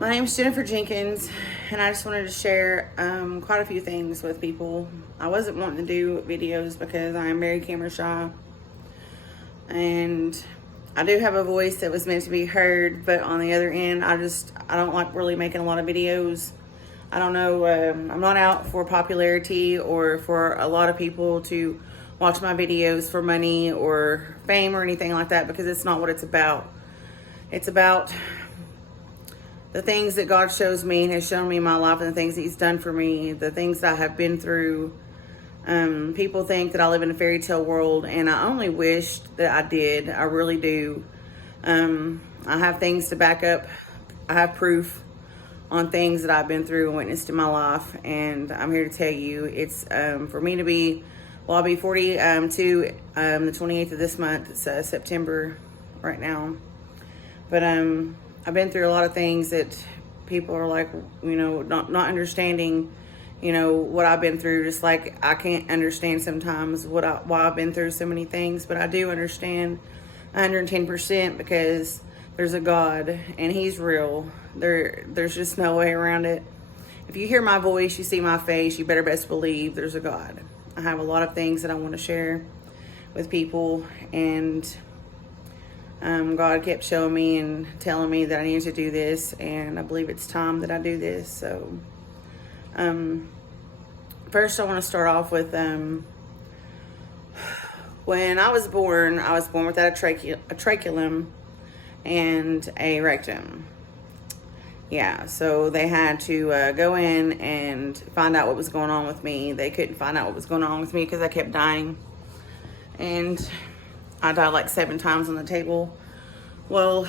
My name is Jennifer Jenkins, and I just wanted to share quite a few things with people. I wasn't wanting to do videos because I am very camera shy, and I do have a voice that was meant to be heard, but on the other end, I don't like really making a lot of videos. I don't know, I'm not out for popularity or for a lot of people to watch my videos for money or fame or anything like that, because it's not what it's about. It's about the things that God shows me and has shown me in my life, and the things that He's done for me, the things that I have been through. People think that I live in a fairy tale world, and I only wish that I did. I really do. I have things to back up. I have proof on things that I've been through and witnessed in my life, and I'm here to tell you it's for me to be, well, I'll be 42 the 28th of this month. It's September right now. But I've been through a lot of things that people are like, not understanding, what I've been through. Just like I can't understand sometimes why I've been through so many things, but I do understand 110% because there's a God and He's real. There's just no way around it. If you hear my voice, you see my face, you better best believe there's a God. I have a lot of things that I want to share with people, and God kept showing me and telling me that I needed to do this, and I believe it's time that I do this. So, first I want to start off with when I was born without a tracheum and a rectum. Yeah, so they had to go in and find out what was going on with me. They couldn't find out what was going on with me because I kept dying. And I died like 7 times on the table. Well,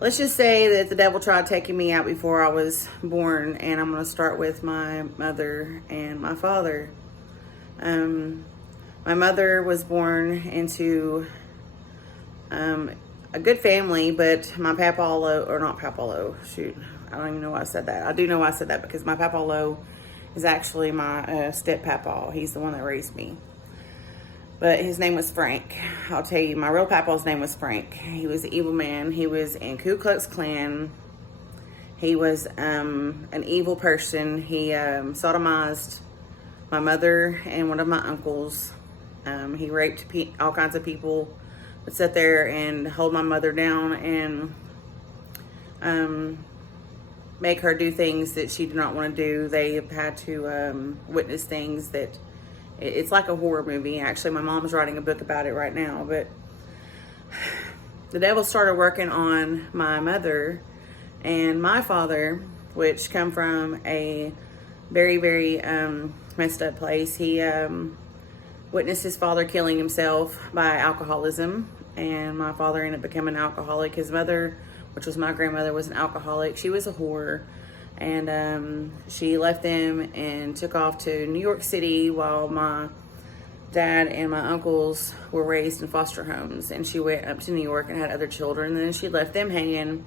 let's just say that the devil tried taking me out before I was born, and I'm going to start with my mother and my father. My mother was born into a good family, but my papalo, or not papalo, shoot, I don't even know why I said that. I do know why I said that because my papalo is actually my step-papa. He's the one that raised me. But his name was Frank. I'll tell you, my real papa's name was Frank. He was an evil man. He was in Ku Klux Klan. He was an evil person. He sodomized my mother and one of my uncles. He raped all kinds of people. Would sit there and hold my mother down and make her do things that she did not want to do. They had to witness things that, it's like a horror movie. Actually, my mom's writing a book about it right now. But the devil started working on my mother and my father, which come from a very, very messed up place. He witnessed his father killing himself by alcoholism, and my father ended up becoming an alcoholic. His mother, which was my grandmother, was an alcoholic. She was a whore, and she left them and took off to New York City while my dad and my uncles were raised in foster homes. And she went up to New York and had other children, and then she left them hanging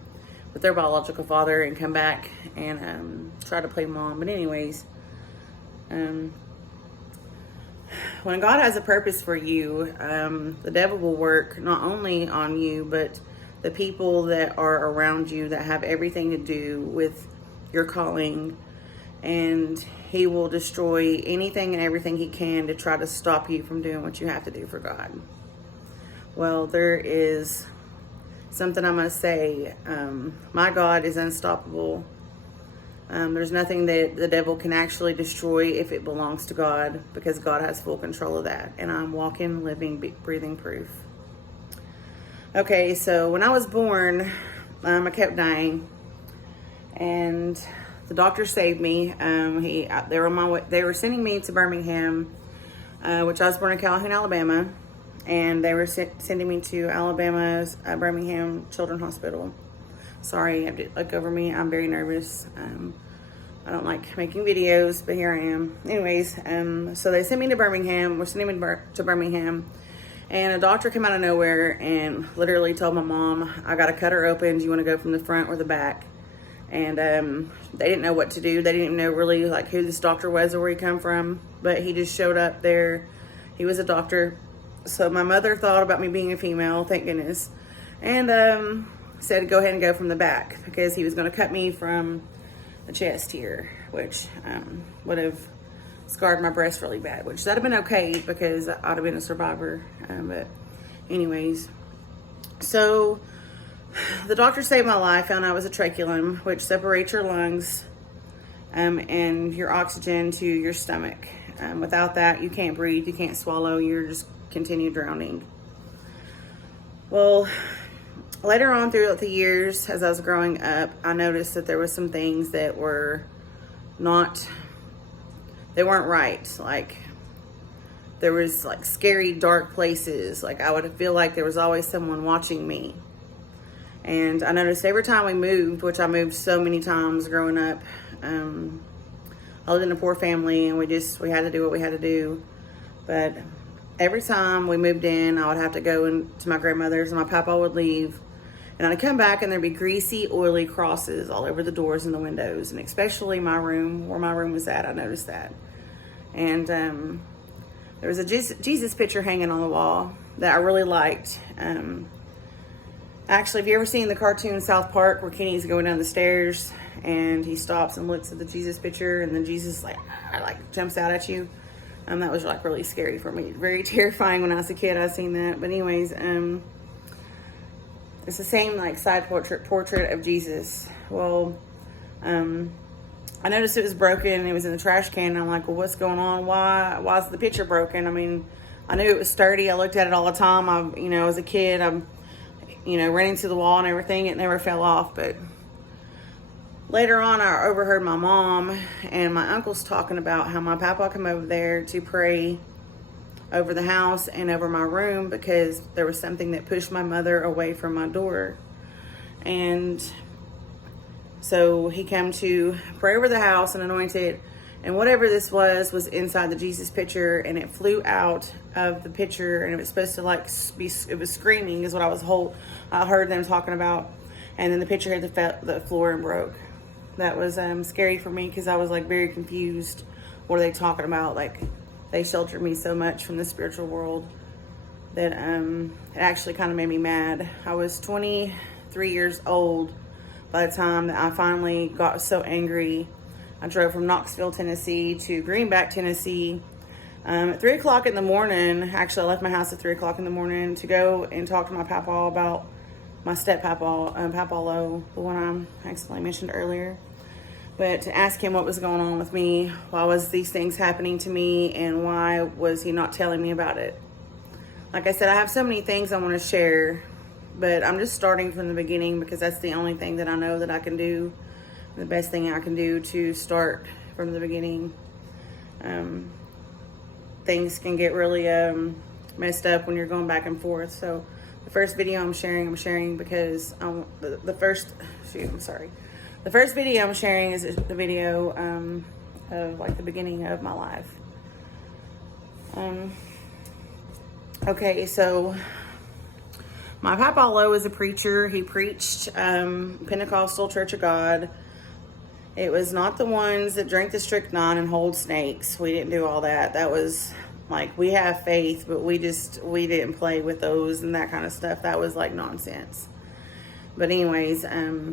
with their biological father and come back and try to play mom. But anyways, when God has a purpose for you, the devil will work not only on you, but the people that are around you that have everything to do with your calling, and he will destroy anything and everything he can to try to stop you from doing what you have to do for God. Well, there is something I must say. My God is unstoppable. There's nothing that the devil can actually destroy if it belongs to God, because God has full control of that. And I'm walking, living, breathing proof. Okay, so when I was born, I kept dying, and the doctor saved me. They were on my way. They were sending me to Birmingham, which I was born in Calhoun, Alabama, and they were sending me to Alabama's Birmingham Children's Hospital. Sorry, you have to look over me. I'm very nervous. I don't like making videos, but here I am. Anyways, so they sent me to Birmingham. We're sending me to Birmingham. And a doctor came out of nowhere and literally told my mom, I got to cut her open. Do you want to go from the front or the back? And they didn't know what to do. They didn't even know really like who this doctor was or where he come from. But he just showed up there. He was a doctor. So my mother thought about me being a female, thank goodness. And said go ahead and go from the back because he was going to cut me from the chest here, which would have scarred my breast really bad, which that'd have been okay because I'd have been a survivor. But anyways, so the doctor saved my life, found out it was a tracheum, which separates your lungs and your oxygen to your stomach. Without that, you can't breathe, you can't swallow, you're just continue drowning. Well, later on throughout the years, as I was growing up, I noticed that there was some things that were they weren't right. Like, there was like scary, dark places. Like, I would feel like there was always someone watching me. And I noticed every time we moved, which I moved so many times growing up, I lived in a poor family and we had to do what we had to do. But every time we moved in, I would have to go into my grandmother's and my papa would leave. And I'd come back and there'd be greasy, oily crosses all over the doors and the windows. And especially my room, where my room was at, I noticed that. And there was a Jesus picture hanging on the wall that I really liked. Actually, have you ever seen the cartoon South Park where Kenny's going down the stairs and he stops and looks at the Jesus picture and then Jesus like jumps out at you? That was like really scary for me. Very terrifying when I was a kid. I seen that. But anyways, it's the same like side portrait of Jesus. Well, I noticed it was broken. It was in the trash can. And I'm like, well, what's going on? Why is the picture broken? I mean, I knew it was sturdy. I looked at it all the time. As a kid, I'm running to the wall and everything. It never fell off. But later on, I overheard my mom and my uncles talking about how my papa come over there to pray over the house and over my room because there was something that pushed my mother away from my door. And so he came to pray over the house and anoint it. And whatever this was inside the Jesus picture, and it flew out of the picture, and it was supposed to it was screaming is what I heard them talking about. And then the picture hit the floor and broke. That was scary for me because I was like very confused. What are they talking about? Like, they sheltered me so much from the spiritual world that it actually kind of made me mad. I was 23 years old by the time that I finally got so angry. I drove from Knoxville, Tennessee to Greenback, Tennessee at 3 o'clock in the morning. Actually, I left my house at 3 o'clock in the morning to go and talk to my papa about my step-papa, Papa Lowe, the one I accidentally mentioned earlier. But to ask him what was going on with me, why was these things happening to me, and why was he not telling me about it? Like I said, I have so many things I want to share, but I'm just starting from the beginning because that's the only thing that I know that I can do, the best thing I can do to start from the beginning. Things can get really messed up when you're going back and forth. So the first video I'm sharing because the first video I'm sharing is the video of like the beginning of my life. Okay, so my Papa Lowe is a preacher. He preached Pentecostal Church of God. It was not the ones that drink the strychnine and hold snakes. We didn't do all that. That was like, we have faith, but we didn't play with those and that kind of stuff. That was like nonsense. But anyways, I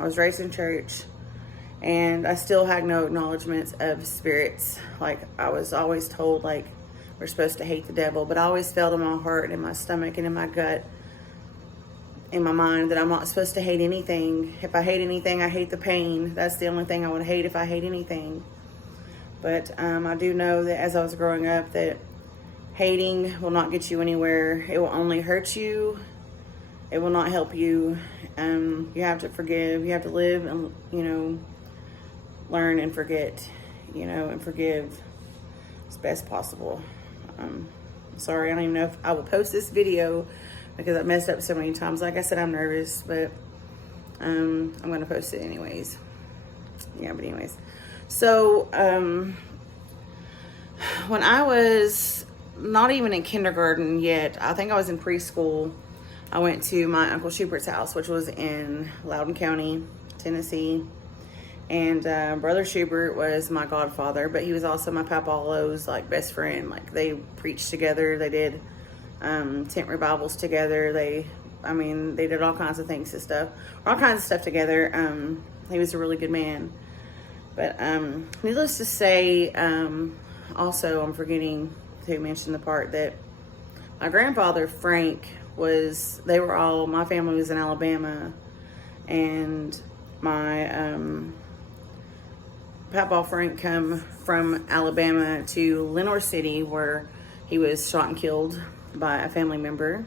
was raised in church and I still had no acknowledgments of spirits. Like, I was always told like we're supposed to hate the devil, but I always felt in my heart and in my stomach and in my gut, in my mind, that I'm not supposed to hate anything. If I hate anything, I hate the pain. That's the only thing I would hate if I hate anything. But I do know that as I was growing up that hating will not get you anywhere. It will only hurt you. It will not help you. You have to forgive. You have to live and, learn and forget, and forgive as best possible. Sorry, I don't even know if I will post this video because I messed up so many times. Like I said, I'm nervous, but I'm going to post it anyways. Yeah, but anyways. So, when I was not even in kindergarten yet, I think I was in preschool, I went to my Uncle Schubert's house, which was in Loudoun County, Tennessee. And Brother Schubert was my godfather, but he was also my Papa Lowe's like best friend. Like, they preached together. They did tent revivals together. They I mean, they did all kinds of things and stuff, all kinds of stuff together. He was a really good man. But needless to say, also I'm forgetting to mention the part that my grandfather Frank my family was in Alabama, and my Papa Frank come from Alabama to Lenoir City, where he was shot and killed by a family member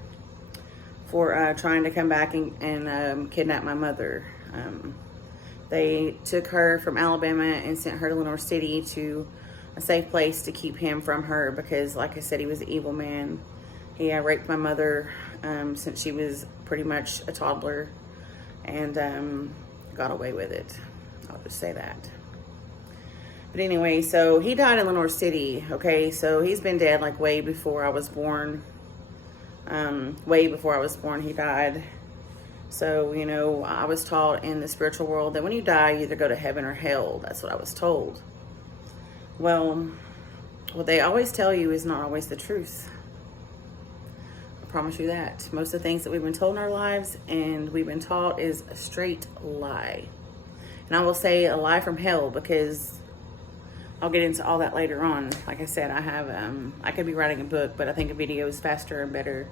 for trying to come back and kidnap my mother. They took her from Alabama and sent her to Lenoir City to a safe place to keep him from her, because, like I said, he was an evil man. He raped my mother since she was pretty much a toddler, and got away with it. I'll just say that. But anyway, so he died in Lenoir City, okay? So he's been dead like way before I was born. Way before I was born, he died. So, you know, I was taught in the spiritual world that when you die, you either go to heaven or hell. That's what I was told. Well, what they always tell you is not always the truth. I promise you that. Most of the things that we've been told in our lives and we've been taught is a straight lie. And I will say a lie from hell, because I'll get into all that later on. Like I said, I could be writing a book, but I think a video is faster and better.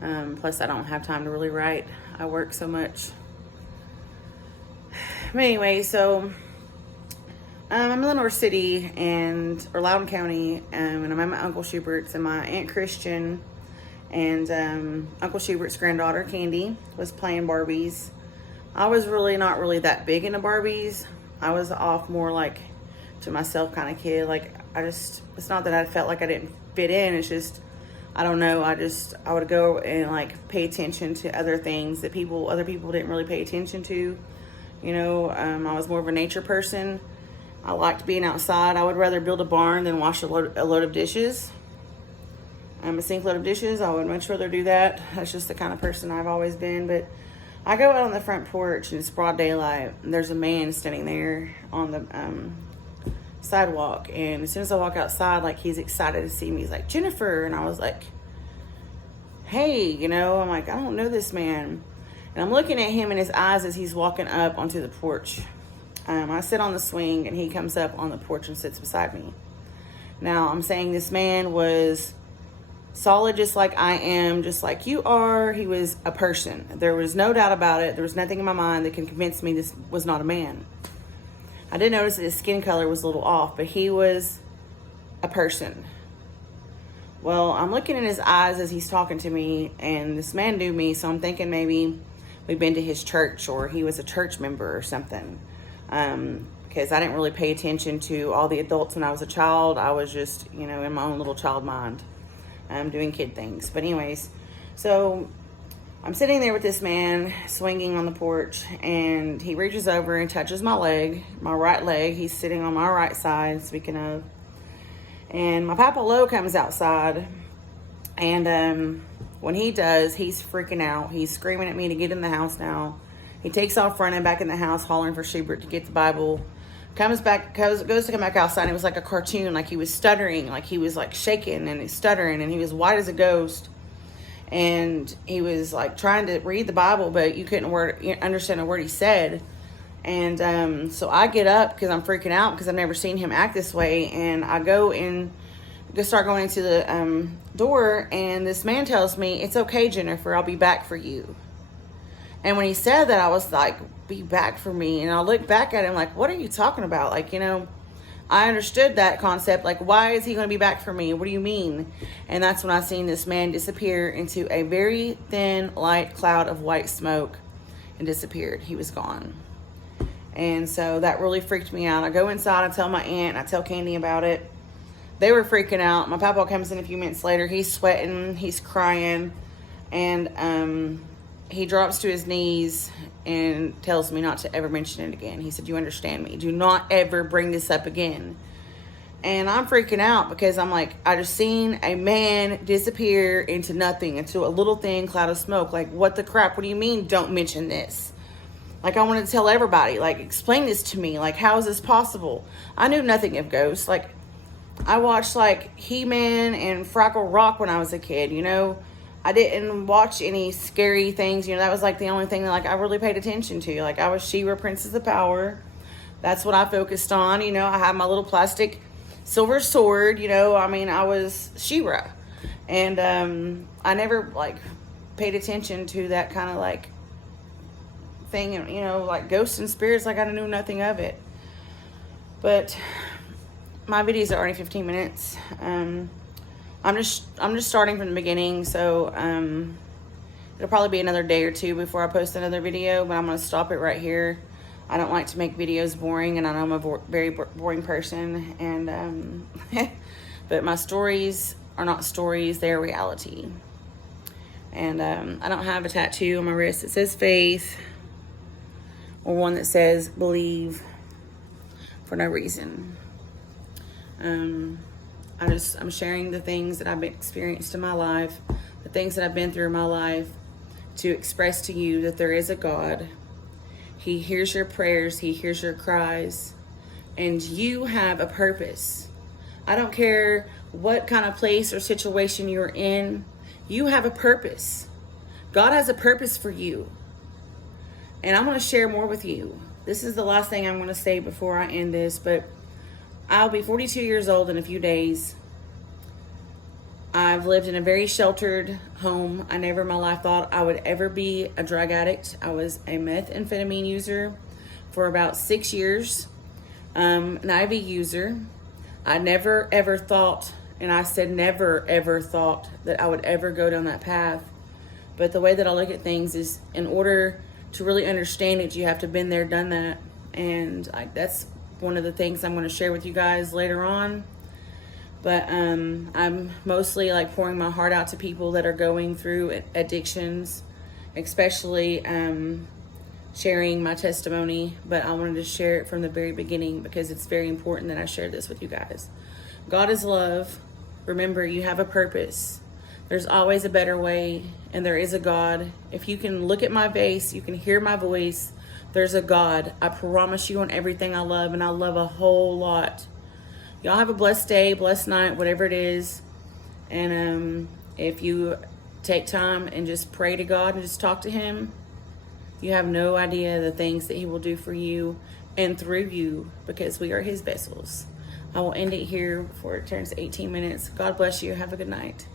Plus, I don't have time to really write. I work so much. But anyway, so I'm in Lenoir City or Loudoun County, and I'm at my Uncle Schubert's, and my Aunt Christian and Uncle Schubert's granddaughter Candy was playing Barbies. I was not really that big into Barbies. I was off more like to myself kind of kid. Like, it's not that I felt like I didn't fit in. It's just, I don't know. I would go and like pay attention to other things that other people didn't really pay attention to. You know, I was more of a nature person. I liked being outside. I would rather build a barn than wash a load of dishes. A sink load of dishes. I would much rather do that. That's just the kind of person I've always been. But I go out on the front porch and it's broad daylight, and there's a man standing there on the sidewalk, and as soon as I walk outside, like, he's excited to see me. He's like, Jennifer, and I was like, hey, you know, I'm like, I don't know this man. And I'm looking at him in his eyes as he's walking up onto the porch. I sit on the swing, and he comes up on the porch and sits beside me. Now, I'm saying this man was solid just like I am, just like you are. He was a person. There was no doubt about it. There was nothing in my mind that can convince me this was not a man. I did notice that his skin color was a little off, but he was a person. Well, I'm looking in his eyes as he's talking to me, and this man knew me, so I'm thinking maybe we've been to his church, or he was a church member or something. Because I didn't really pay attention to all the adults when I was a child. I was just, you know, in my own little child mind, doing kid things. But anyways, so I'm sitting there with this man swinging on the porch, and he reaches over and touches my leg, my right leg. He's sitting on my right side, speaking of. And my Papa Lo comes outside, and when he does, he's freaking out. He's screaming at me to get in the house now. He takes off running back in the house, hollering for Schubert to get the Bible. Goes to come back outside, and it was like a cartoon. Like, he was stuttering, like he was like shaking and stuttering, and he was white as a ghost. And he was like trying to read the Bible, but you couldn't understand a word he said. And so I get up because I'm freaking out, because I've never seen him act this way. And I go and just start going into the door, and this man tells me, "It's okay, Jennifer, I'll be back for you." And when he said that, I was like, "Be back for me?" And I looked back at him like, "What are you talking about?" Like, you know, I understood that concept. Like, why is he going to be back for me? What do you mean? And that's when I seen this man disappear into a very thin, light cloud of white smoke and disappeared. He was gone. And so that really freaked me out. I go inside, I tell my aunt, I tell Candy about it. They were freaking out. My papa comes in a few minutes later. He's sweating, he's crying, and he drops to his knees and tells me not to ever mention it again. He said, "You understand me. Do not ever bring this up again." And I'm freaking out, because I'm like, I just seen a man disappear into nothing, into a little thin cloud of smoke. Like, what the crap? What do you mean, don't mention this? Like, I wanted to tell everybody, like, explain this to me. Like, how is this possible? I knew nothing of ghosts. Like, I watched, like, He-Man and Fraggle Rock when I was a kid, you know? I didn't watch any scary things. You know, that was like the only thing that like I really paid attention to. Like I was She-Ra, Princess of Power. That's what I focused on. You know, I had my little plastic silver sword. You know, I mean, I was She-Ra, and I never like paid attention to that kind of like thing. You know, like ghosts and spirits. Like I knew nothing of it. But my videos are already 15 minutes. I'm just starting from the beginning, so it'll probably be another day or two before I post another video, but I'm going to stop it right here. I don't like to make videos boring, and I know I'm a very boring person, and but my stories are not stories, they're reality. And I don't have a tattoo on my wrist that says faith, or one that says believe, for no reason. I'm sharing the things that I've experienced in my life, the things that I've been through in my life, to express to you that there is a God. He hears your prayers, He hears your cries, and you have a purpose. I don't care what kind of place or situation you're in, you have a purpose. God has a purpose for you. And I'm going to share more with you. This is the last thing I'm going to say before I end this, but I'll be 42 years old in a few days. I've lived in a very sheltered home. I never in my life thought I would ever be a drug addict. I was a methamphetamine user for about 6 years, an IV user. I never ever thought, and I said never ever thought, that I would ever go down that path. But the way that I look at things is, in order to really understand it, you have to have been there, done that. And that's one of the things I'm going to share with you guys later on. But I'm mostly like pouring my heart out to people that are going through addictions, especially sharing my testimony. But I wanted to share it from the very beginning because it's very important that I share this with you guys. God is love. Remember, you have a purpose. There's always a better way, and there is a God. If you can look at my face, you can hear my voice, there's a God. I promise you on everything I love, and I love a whole lot. Y'all have a blessed day, blessed night, whatever it is. And if you take time and just pray to God and just talk to Him, you have no idea the things that He will do for you and through you, because we are His vessels. I will end it here before it turns 18 minutes. God bless you. Have a good night.